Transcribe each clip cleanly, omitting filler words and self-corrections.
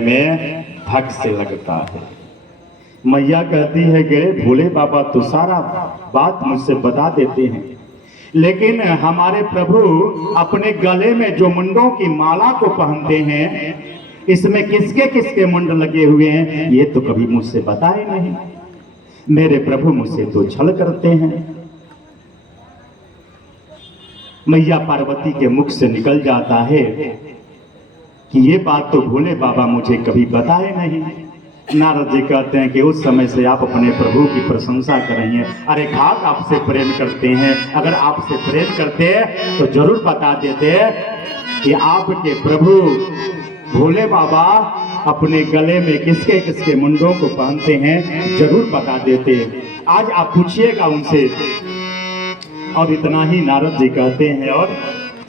में धक से लगता है। मैया कहती है कि भोले बाबा तो सारा बात मुझसे बता देते हैं, लेकिन हमारे प्रभु अपने गले में जो मुंडों की माला को पहनते हैं, इसमें किसके किसके मुंड लगे हुए हैं ये तो कभी मुझसे बताए नहीं। मेरे प्रभु मुझसे तो छल करते हैं। मैया पार्वती के मुख से निकल जाता है कि ये बात तो भोले बाबा मुझे कभी बताए नहीं। नारद जी कहते हैं कि उस समय से आप अपने प्रभु की प्रशंसा कर रही हैं। अरे खाक आपसे प्रेम करते हैं, अगर आपसे प्रेम करते तो जरूर बता देते कि आपके प्रभु भोले बाबा अपने गले में किसके किसके मुंडों को पहनते हैं, जरूर बता देते। आज आप पूछिएगा उनसे। और इतना ही नारद जी कहते हैं, और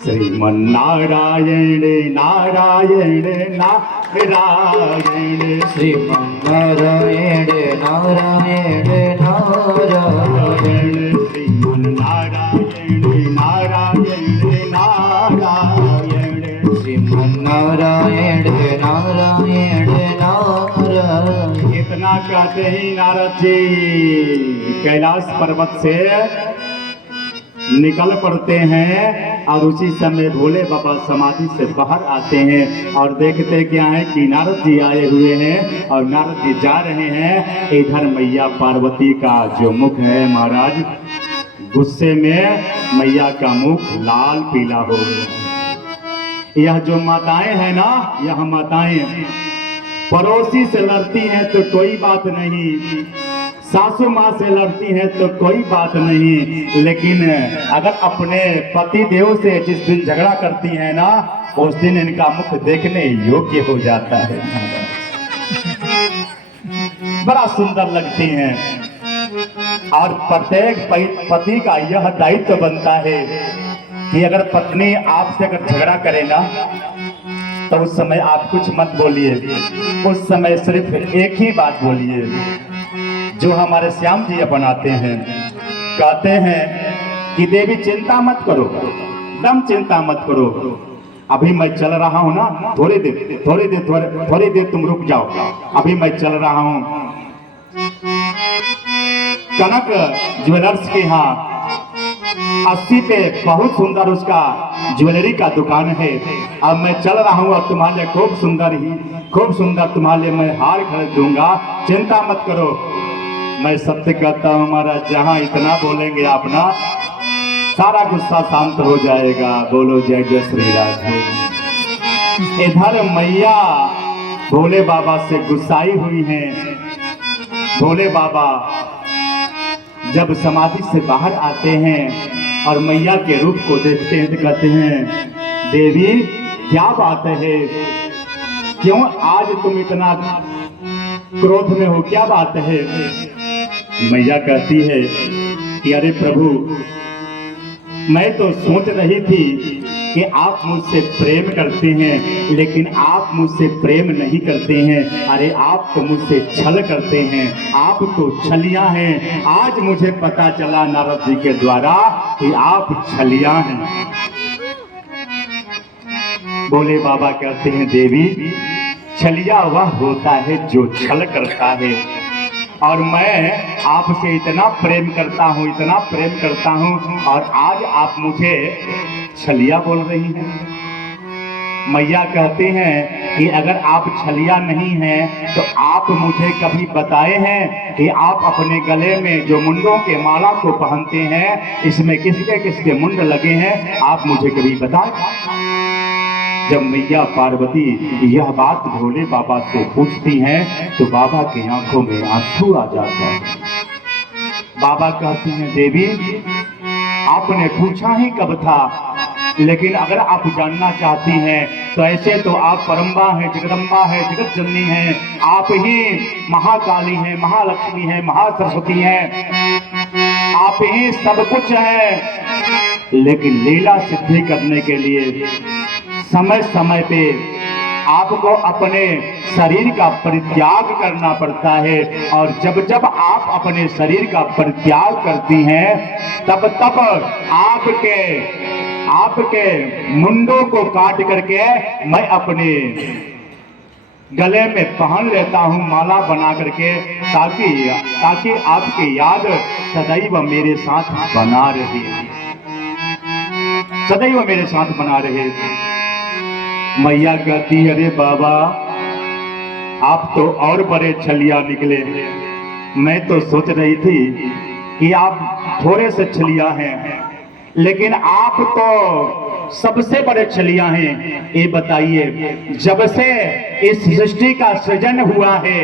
श्रीमन नारायण नारायण नारायण श्रीमन नारायण नारायण नारायण श्रीमन नारायण नारायण नारायण श्रीमन नारायण नारायण नारायण। इतना कहते ही नारद जी कैलाश पर्वत से निकल पड़ते हैं, और उसी समय भोले बाबा समाधि से बाहर आते हैं और देखते क्या है कि नारद जी आए हुए हैं और नारद जी जा रहे हैं। इधर मैया पार्वती का जो मुख है महाराज, गुस्से में मैया का मुख लाल पीला हो गया। यह जो माताएं हैं ना, यह माताएं पड़ोसी से लड़ती हैं तो कोई बात नहीं, सासू माँ से लड़ती हैं तो कोई बात नहीं, लेकिन अगर अपने पति देव से जिस दिन झगड़ा करती हैं ना, उस दिन इनका मुख देखने योग्य हो जाता है। बड़ा सुंदर लगती हैं। और प्रत्येक पति का यह दायित्व बनता है कि अगर पत्नी आपसे अगर झगड़ा करे ना, तो उस समय आप कुछ मत बोलिए, उस समय सिर्फ एक ही बात बोलिए जो हमारे श्याम जी अपनाते हैं। कहते हैं कि देवी चिंता मत करो, दम चिंता मत करो, अभी मैं चल रहा हूं ना, थोड़ी देर तुम रुक जाओ, अभी मैं चल रहा हूं। कनक ज्वेलर्स के यहाँ 80 पे बहुत सुंदर उसका ज्वेलरी का दुकान है। अब मैं चल रहा हूँ और तुम्हारे लिए खूब सुंदर तुम्हारे लिए मैं हार खरीद दूंगा, चिंता मत करो। मैं सत्य कहता हूँ महाराज, जहाँ इतना बोलेंगे आप ना, सारा गुस्सा शांत हो जाएगा। बोलो जय जय श्री राधे। इधर मैया भोले बाबा से गुस्साई हुई हैं। भोले बाबा जब समाधि से बाहर आते हैं और मैया के रूप को देखते हैं तो कहते हैं, देवी क्या बात है, क्यों आज तुम इतना क्रोध में हो, क्या बात है। मैया कहती है कि अरे प्रभु, मैं तो सोच रही थी कि आप मुझसे प्रेम करते हैं, लेकिन आप मुझसे प्रेम नहीं करते हैं। अरे आप तो मुझसे छल करते हैं, आप तो छलिया हैं। आज मुझे पता चला नारद जी के द्वारा कि आप छलिया हैं। भोले बाबा कहते हैं, देवी छलिया वह होता है जो छल करता है, और मैं आपसे इतना प्रेम करता हूँ, इतना प्रेम करता हूँ, और आज आप मुझे छलिया बोल रही हैं। मैया कहते हैं कि अगर आप छलिया नहीं हैं तो आप मुझे कभी बताए हैं कि आप अपने गले में जो मुंडों के माला को पहनते हैं, इसमें किसके किसके मुंड लगे हैं, आप मुझे कभी बताएं। जब मैया पार्वती यह बात भोले बाबा से पूछती हैं तो बाबा की आंखों में आंसू आ जाता है। बाबा कहती हैं, देवी आपने पूछा ही कब था, लेकिन अगर आप जानना चाहती हैं तो ऐसे तो आप परम्बा हैं, जगदम्बा है, जगत जननी हैं, आप ही महाकाली हैं, महालक्ष्मी हैं, महासरस्वती हैं, आप ही सब कुछ हैं। लेकिन लीला सिद्धि करने के लिए समय समय पे आपको अपने शरीर का परित्याग करना पड़ता है, और जब जब आप अपने शरीर का परित्याग करती हैं तब तब आपके मुंडों को काट करके मैं अपने गले में पहन लेता हूँ माला बना करके, ताकि आपकी याद सदैव मेरे साथ बना रहे, सदैव मेरे साथ बना रहे। मैया कहती, अरे बाबा आप तो और बड़े छलिया निकले, मैं तो सोच रही थी कि आप थोड़े से छलिया हैं, लेकिन आप तो सबसे बड़े छलिया हैं। ये बताइए, जब से इस सृष्टि का सृजन हुआ है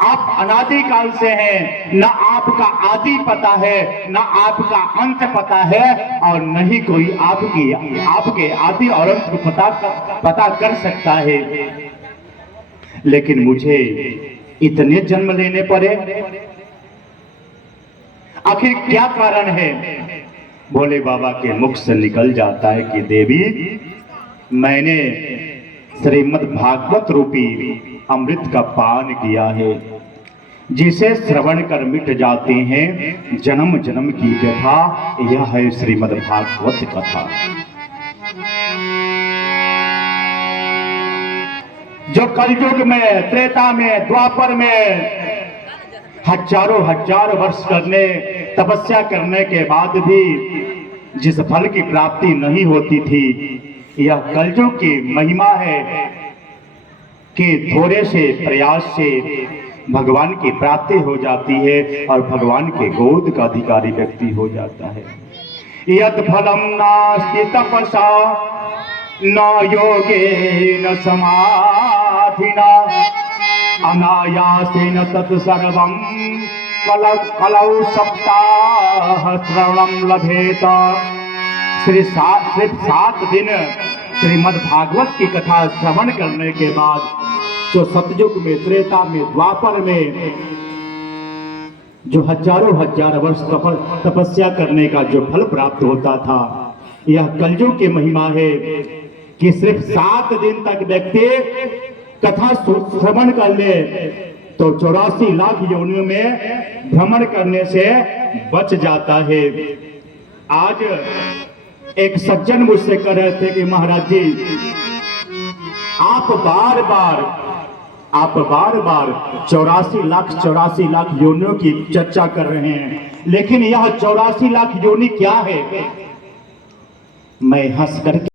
आप अनादि काल से हैं, न आपका आदि पता है, न आपका अंत पता है, और न ही कोई आपके आदि और अंत को पता कर सकता है। लेकिन मुझे इतने जन्म लेने पड़े, आखिर क्या कारण है? भोले बाबा के मुख से निकल जाता है कि देवी, मैंने श्रीमद् भागवत रूपी अमृत का पान किया है, जिसे श्रवण कर मिट जाते हैं जन्म जन्म की व्यथा। यह है श्रीमद् भागवत कथा, जो कलयुग में, त्रेता में, द्वापर में हजारों हजार वर्ष करने, तपस्या करने के बाद भी जिस फल की प्राप्ति नहीं होती थी, यह कलयुग की महिमा है कि थोड़े से प्रयास से भगवान की प्राप्ति हो जाती है और भगवान के गोद का अधिकारी व्यक्ति हो जाता है। यद फलम नास्ति तपसा न योगेन समाधिना अनायासेन तत्सर्वं कलौ सप्ताह श्रवणं लभेत। सिर्फ 7 दिन श्रीमद् भागवत की कथा श्रवण करने के बाद, जो सतयुग में, त्रेता में, द्वापर में जो हजारों हजार वर्ष तपस्या करने का जो फल प्राप्त होता था, यह कलयुग की महिमा है कि सिर्फ 7 दिन तक व्यक्ति कथा श्रवण कर ले तो 84 लाख योनियों में भ्रमण करने से बच जाता है। आज एक सज्जन मुझसे कह रहे थे कि महाराज जी, आप बार बार 84 लाख योनियों की चर्चा कर रहे हैं, लेकिन यह 84 लाख योनि क्या है? मैं हंस करके